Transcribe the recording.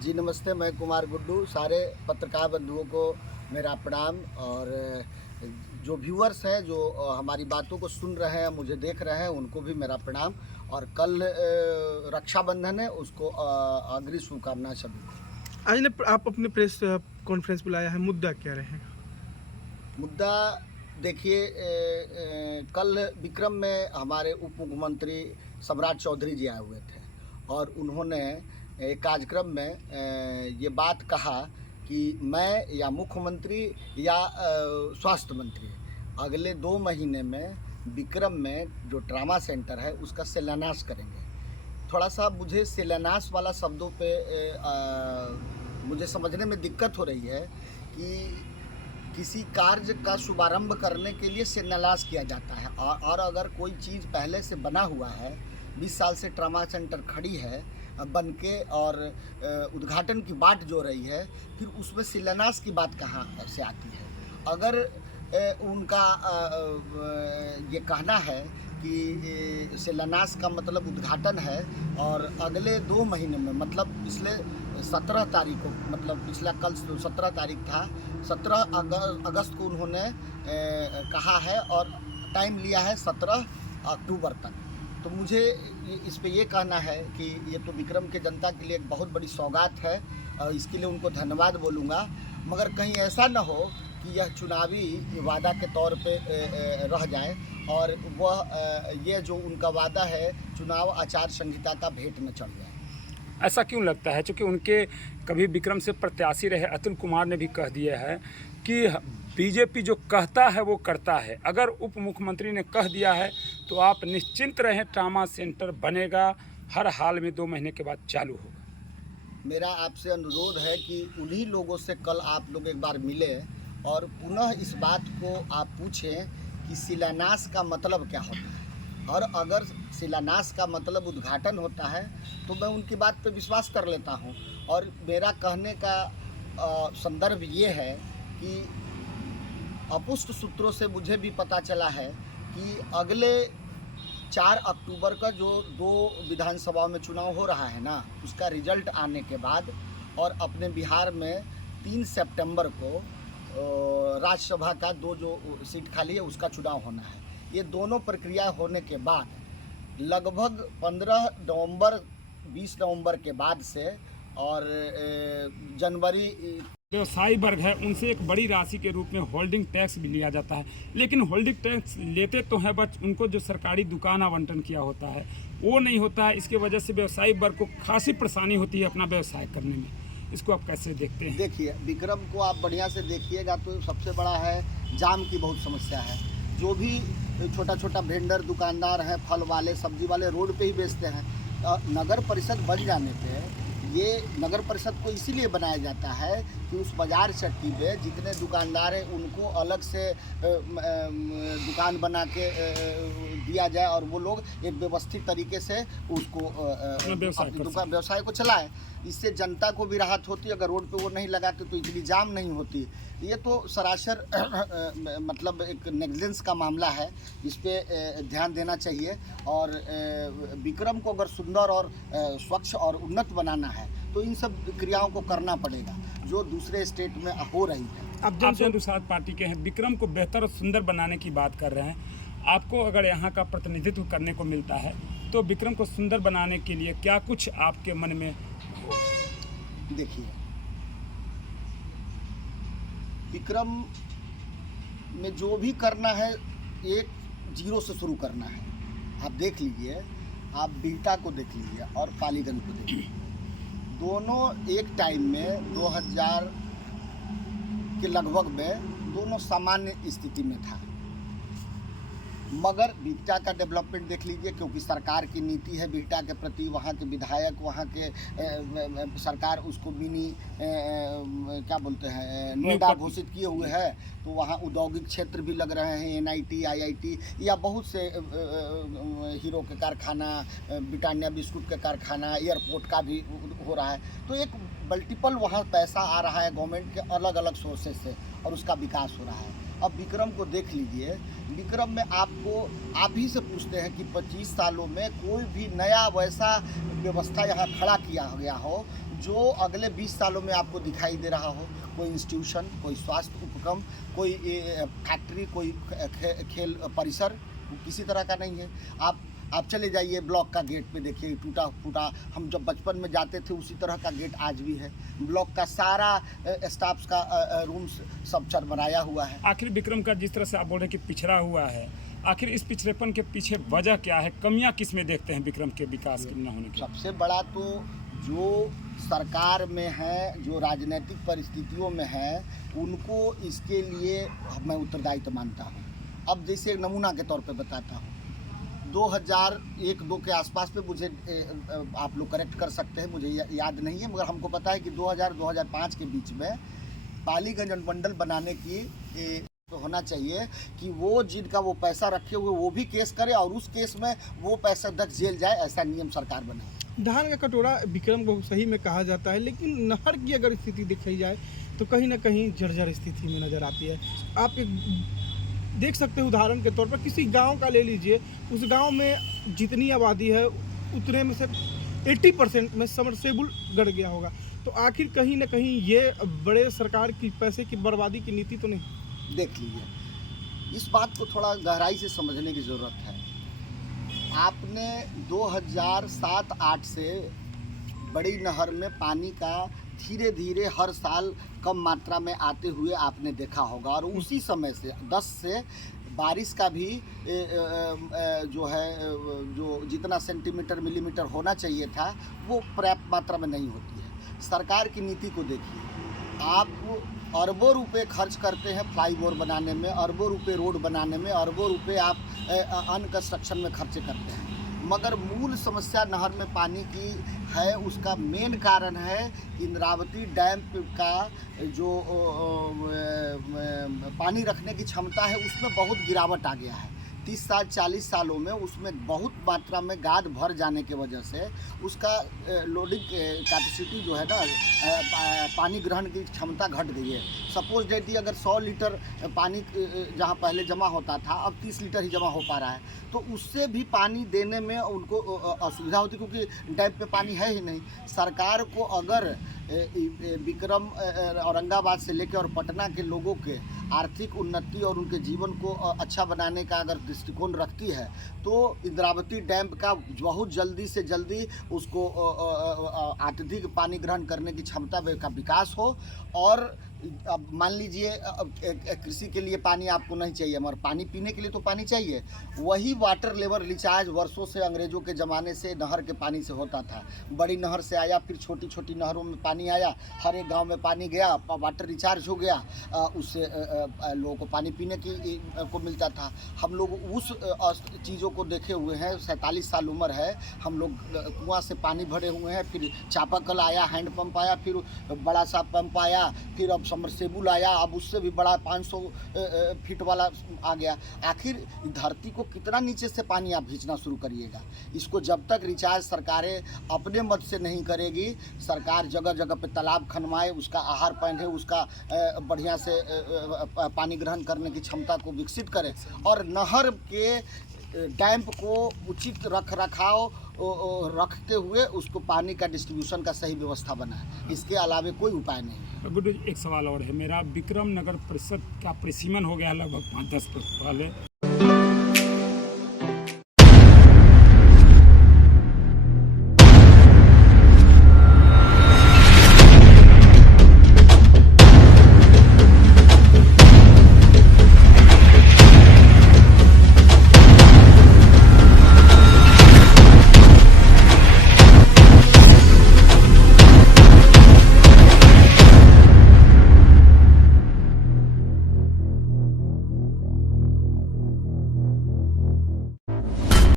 जी नमस्ते, मैं कुमार गुड्डू। सारे पत्रकार बंधुओं को मेरा प्रणाम। और जो व्यूअर्स हैं, जो हमारी बातों को सुन रहे हैं, मुझे देख रहे हैं, उनको भी मेरा प्रणाम। और कल रक्षाबंधन है, उसको अग्रिम शुभकामनाएं सभी को। आज ने आप अपने प्रेस कॉन्फ्रेंस बुलाया है, मुद्दा क्या रहेगा? मुद्दा देखिए, कल विक्रम में हमारे उप मुख्यमंत्री सम्राट चौधरी जी आए हुए थे और उन्होंने एक कार्यक्रम में ये बात कहा कि मैं या मुख्यमंत्री या स्वास्थ्य मंत्री अगले 2 महीने में विक्रम में जो ट्रामा सेंटर है उसका शिलान्यास करेंगे। थोड़ा सा मुझे शिलान्यास वाला शब्दों पे मुझे समझने में दिक्कत हो रही है कि किसी कार्य का शुभारंभ करने के लिए शिलान्यास किया जाता है और अगर कोई चीज़ पहले से बना हुआ है, 20 साल से ट्रामा सेंटर खड़ी है बन के और उद्घाटन की बाट जो रही है, फिर उसमें शिलान्यास की बात कहाँ से आती है? अगर उनका ये कहना है कि शिलान्यास का मतलब उद्घाटन है और अगले 2 महीने में, मतलब पिछले 17 तारीख को, मतलब पिछला कल 17 तारीख था, 17 अगस्त को उन्होंने कहा है और टाइम लिया है 17 अक्टूबर तक। तो मुझे इस पे ये कहना है कि ये तो विक्रम के जनता के लिए एक बहुत बड़ी सौगात है और इसके लिए उनको धन्यवाद बोलूँगा। मगर कहीं ऐसा न हो कि यह चुनावी वादा के तौर पे रह जाए और वह ये जो उनका वादा है चुनाव आचार संहिता का भेंट न चढ़ जाए। ऐसा क्यों लगता है? क्योंकि उनके कभी विक्रम से प्रत्याशी रहे अतुल कुमार ने भी कह दिया है कि बीजेपी जो कहता है वो करता है। अगर उप मुख्यमंत्री ने कह दिया है तो आप निश्चिंत रहें, ट्रामा सेंटर बनेगा, हर हाल में 2 महीने के बाद चालू होगा। मेरा आपसे अनुरोध है कि उन्हीं लोगों से कल आप लोग एक बार मिले और पुनः इस बात को आप पूछें कि शिलान्यास का मतलब क्या होता है। और अगर शिलान्यास का मतलब उद्घाटन होता है तो मैं उनकी बात पे विश्वास कर लेता हूँ। और मेरा कहने का संदर्भ ये है कि अपुष्ट सूत्रों से मुझे भी पता चला है कि अगले 4 अक्टूबर का जो 2 विधानसभाओं में चुनाव हो रहा है ना, उसका रिजल्ट आने के बाद और अपने बिहार में 3 सितंबर को राज्यसभा का 2 जो सीट खाली है उसका चुनाव होना है। ये दोनों प्रक्रिया होने के बाद लगभग 15 नवंबर 20 नवंबर के बाद से और जनवरी व्यवसायी वर्ग है उनसे एक बड़ी राशि के रूप में होल्डिंग टैक्स भी लिया जाता है, लेकिन होल्डिंग टैक्स लेते तो हैं बट उनको जो सरकारी दुकान आवंटन किया होता है वो नहीं होता है। इसके वजह से व्यवसायी वर्ग को खासी परेशानी होती है अपना व्यवसाय करने में। इसको आप कैसे देखते हैं? देखिए, विक्रम को आप बढ़िया से देखिएगा तो सबसे बड़ा है जाम की बहुत समस्या है। जो भी छोटा छोटा वेंडर दुकानदार हैं, फल वाले, सब्जी वाले रोड पे ही बेचते हैं। नगर परिषद बन जाने पे ये नगर परिषद को इसीलिए बनाया जाता है कि उस बाज़ार चट्टी पे जितने दुकानदार हैं उनको अलग से दुकान बना के दिया जाए और वो लोग एक व्यवस्थित तरीके से उसको व्यवसाय को चलाएं। इससे जनता को भी राहत होती है। अगर रोड पे वो नहीं लगाते तो इतनी जाम नहीं होती। ये तो सरासर मतलब एक नेग्लिजेंस का मामला है, इस पे ध्यान देना चाहिए। और विक्रम को अगर सुंदर और स्वच्छ और उन्नत बनाना है तो इन सब क्रियाओं को करना पड़ेगा जो दूसरे स्टेट में हो रही है। आप जनसुराज पार्टी के हैं, विक्रम को बेहतर और सुंदर बनाने की बात कर रहे हैं। आपको अगर यहाँ का प्रतिनिधित्व करने को मिलता है तो विक्रम को सुंदर बनाने के लिए क्या कुछ आपके मन में? देखिए, विक्रम में जो भी करना है एक 0 से शुरू करना है। आप देख लीजिए, आप बीटा को देख लीजिए और पालीगंज को देख लीजिए, दोनों एक टाइम में 2000 के लगभग में दोनों सामान्य स्थिति में था। मगर बिहटा का डेवलपमेंट देख लीजिए, क्योंकि सरकार की नीति है बिहटा के प्रति, वहाँ के विधायक, वहाँ के सरकार उसको मिनी क्या बोलते हैं नोएडा घोषित किए हुए है। तो वहाँ औद्योगिक क्षेत्र भी लग रहे हैं, NIT, IIT या बहुत से हीरो के कारखाना, ब्रिटानिया बिस्कुट के कारखाना, एयरपोर्ट का भी हो रहा है। तो एक मल्टीपल वहाँ पैसा आ रहा है गवर्नमेंट के अलग अलग सोर्सेज से और उसका विकास हो रहा है। अब विक्रम को देख लीजिए, विक्रम में आपको आप ही से पूछते हैं कि 25 सालों में कोई भी नया वैसा व्यवस्था यहाँ खड़ा किया गया हो जो अगले 20 सालों में आपको दिखाई दे रहा हो। कोई इंस्टीट्यूशन, कोई स्वास्थ्य उपक्रम, कोई फैक्ट्री, कोई खेल परिसर किसी तरह का नहीं है। आप चले जाइए ब्लॉक का गेट पे देखिए, टूटा फूटा, हम जब बचपन में जाते थे उसी तरह का गेट आज भी है। ब्लॉक का सारा स्टाफ्स का रूम्स सब चरमराया हुआ है। आखिर विक्रम का जिस तरह से आप बोल रहे हैं कि पिछड़ा हुआ है, आखिर इस पिछड़ेपन के पीछे वजह क्या है? कमियां किस में देखते हैं विक्रम के विकास के न होने की? सबसे बड़ा तो जो सरकार में है, जो राजनीतिक परिस्थितियों में है, उनको इसके लिए मैं उत्तरदायित्व मानता हूँ। अब जैसे एक नमूना के तौर पे बताता हूँ, 2001-2 के आसपास पे, मुझे आप लोग करेक्ट कर सकते हैं, मुझे याद नहीं है, मगर हमको पता है कि 2000-2005 के बीच में पालीगंज अनुमंडल बनाने की तो होना चाहिए कि वो जिनका वो पैसा रखे हुए वो भी केस करे और उस केस में वो पैसा तक जेल जाए, ऐसा नियम सरकार बनाए। धान का कटोरा विक्रम को सही में कहा जाता है, लेकिन नहर की अगर स्थिति देखी जाए तो कहीं ना कहीं जर्जर स्थिति में नज़र आती है। आप एक देख सकते हैं, उदाहरण के तौर पर किसी गांव का ले लीजिए, उस गांव में जितनी आबादी है उतने में से 80% में सबमर्सिबल गड़ गया होगा। तो आखिर कहीं ना कहीं ये बड़े सरकार की पैसे की बर्बादी की नीति तो नहीं? देख लीजिए, इस बात को थोड़ा गहराई से समझने की ज़रूरत है। आपने 2007-8 से बड़ी नहर में पानी का धीरे धीरे हर साल कम मात्रा में आते हुए आपने देखा होगा, और उसी समय से 10 से बारिश का भी जो है, जो जितना सेंटीमीटर मिलीमीटर होना चाहिए था वो पर्याप्त मात्रा में नहीं होती है। सरकार की नीति को देखिए, आप अरबों रुपए खर्च करते हैं फ्लाईओवर बनाने में, अरबों रुपए रोड बनाने में, अरबों रुपए आप अन्य कंस्ट्रक्शन में खर्चे करते हैं, मगर मूल समस्या नहर में पानी की है। उसका मेन कारण है इंद्रावती डैम का जो पानी रखने की क्षमता है उसमें बहुत गिरावट आ गया है। 30-40 सालों में उसमें बहुत मात्रा में गाद भर जाने की वजह से उसका लोडिंग कैपेसिटी जो है ना, पानी ग्रहण की क्षमता घट गई है। सपोज डेट अगर 100 लीटर पानी जहां पहले जमा होता था, अब 30 लीटर ही जमा हो पा रहा है, तो उससे भी पानी देने में उनको असुविधा होती, क्योंकि डैम पे पानी है ही नहीं। सरकार को अगर विक्रम, औरंगाबाद से लेकर और पटना के लोगों के आर्थिक उन्नति और उनके जीवन को अच्छा बनाने का अगर दृष्टिकोण रखती है, तो इंद्रावती डैम का बहुत जल्दी से जल्दी उसको अत्यधिक पानी ग्रहण करने की क्षमता का विकास हो। और अब मान लीजिए कृषि के लिए पानी आपको नहीं चाहिए, मगर पानी पीने के लिए तो पानी चाहिए। वही वाटर लेवल रिचार्ज वर्षों से अंग्रेज़ों के ज़माने से नहर के पानी से होता था। बड़ी नहर से आया, फिर छोटी छोटी नहरों में पानी आया, हर एक गांव में पानी गया, वाटर रिचार्ज हो गया, उससे लोगों को पानी पीने की को मिलता था। हम लोग उस चीज़ों को देखे हुए हैं। 47 साल उम्र है, हम लोग कुआं से पानी भरे हुए हैं, फिर चापाकल आया, हैंडपम्प आया, फिर बड़ा सा पंप आया, फिर अब सबमर्सिबल आया, अब उससे भी बड़ा 500 फीट वाला आ गया। आखिर धरती को कितना नीचे से पानी आप खींचना शुरू करिएगा? इसको जब तक रिचार्ज सरकारें अपने मत से नहीं करेगी, सरकार जगह जगह पे तालाब खनवाए, उसका आहार पहने, उसका बढ़िया से पानी ग्रहण करने की क्षमता को विकसित करे, और नहर के डैम को उचित रख रखाव रखते हुए उसको पानी का डिस्ट्रीब्यूशन का सही व्यवस्था बनाए। इसके अलावा कोई उपाय नहीं। गुड्डू, एक सवाल और है मेरा। विक्रम नगर परिषद का परिसीमन हो गया लगभग 5-10 वर्ष पहले।